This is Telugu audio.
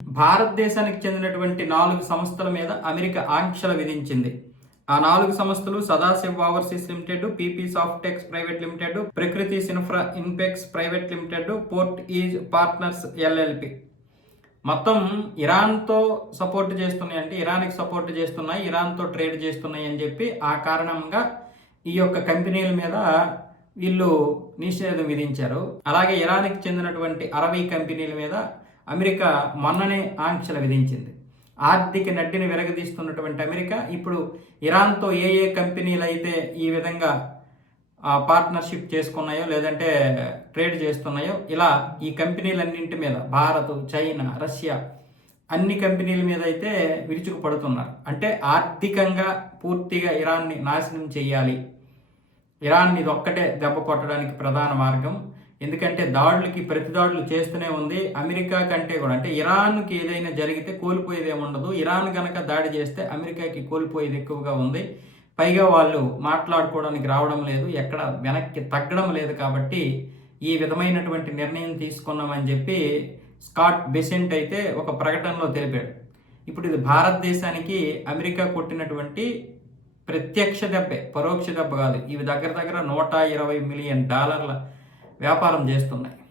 భారతదేశానికి చెందినటువంటి 4 సంస్థల మీద అమెరికా ఆంక్షలు విధించింది. ఆ 4 సంస్థలు Sadashiv overseas limited, PP Softex private limited, Prakritis infra Inpex private limited, port is partners LLP. మొత్తం ఇరాన్తో సపోర్ట్ చేస్తున్నాయి, అంటే ఇరాన్కి సపోర్ట్ చేస్తున్నాయి, ఇరాన్తో ట్రేడ్ చేస్తున్నాయి అని చెప్పి ఆ కారణంగా ఈ యొక్క కంపెనీల మీద వీళ్ళు నిషేధం విధించారు. అలాగే ఇరాన్కి చెందినటువంటి 60 కంపెనీల మీద అమెరికా మొన్ననే ఆంక్షలు విధించింది. ఆర్థిక నడ్డిని విరగదీస్తున్నటువంటి అమెరికా ఇప్పుడు ఇరాన్తో ఏ ఏ కంపెనీలు అయితే ఈ విధంగా పార్ట్నర్షిప్ చేసుకున్నాయో లేదంటే ట్రేడ్ చేస్తున్నాయో ఇలా ఈ కంపెనీలన్నింటి మీద భారత్, చైనా, రష్యా అన్ని కంపెనీల మీద అయితే విరుచుకుపడుతున్నారు. అంటే ఆర్థికంగా పూర్తిగా ఇరాన్ని నాశనం చేయాలి, ఇరాన్ని ఒక్కటే దెబ్బ కొట్టడానికి ప్రధాన మార్గం. ఎందుకంటే దాడులకి ప్రతి దాడులు చేస్తూనే ఉంది. అమెరికా కంటే కూడా, అంటే ఇరాన్కి ఏదైనా జరిగితే కోల్పోయేది ఏముండదు, ఇరాన్ కనుక దాడి చేస్తే అమెరికాకి కోల్పోయేది ఎక్కువగా ఉంది. పైగా వాళ్ళు మాట్లాడుకోవడానికి రావడం లేదు, ఎక్కడ వెనక్కి తగ్గడం లేదు. కాబట్టి ఈ విధమైనటువంటి నిర్ణయం తీసుకున్నామని చెప్పి స్కాట్ బెసెంట్ అయితే ఒక ప్రకటనలో తెలిపాడు. ఇప్పుడు ఇది భారతదేశానికి అమెరికా కొట్టినటువంటి ప్రత్యక్ష దెబ్బే, పరోక్ష దెబ్బ కాదు. ఇవి దగ్గర దగ్గర $120 మిలియన్ వ్యాపారం చేస్తున్నాయి.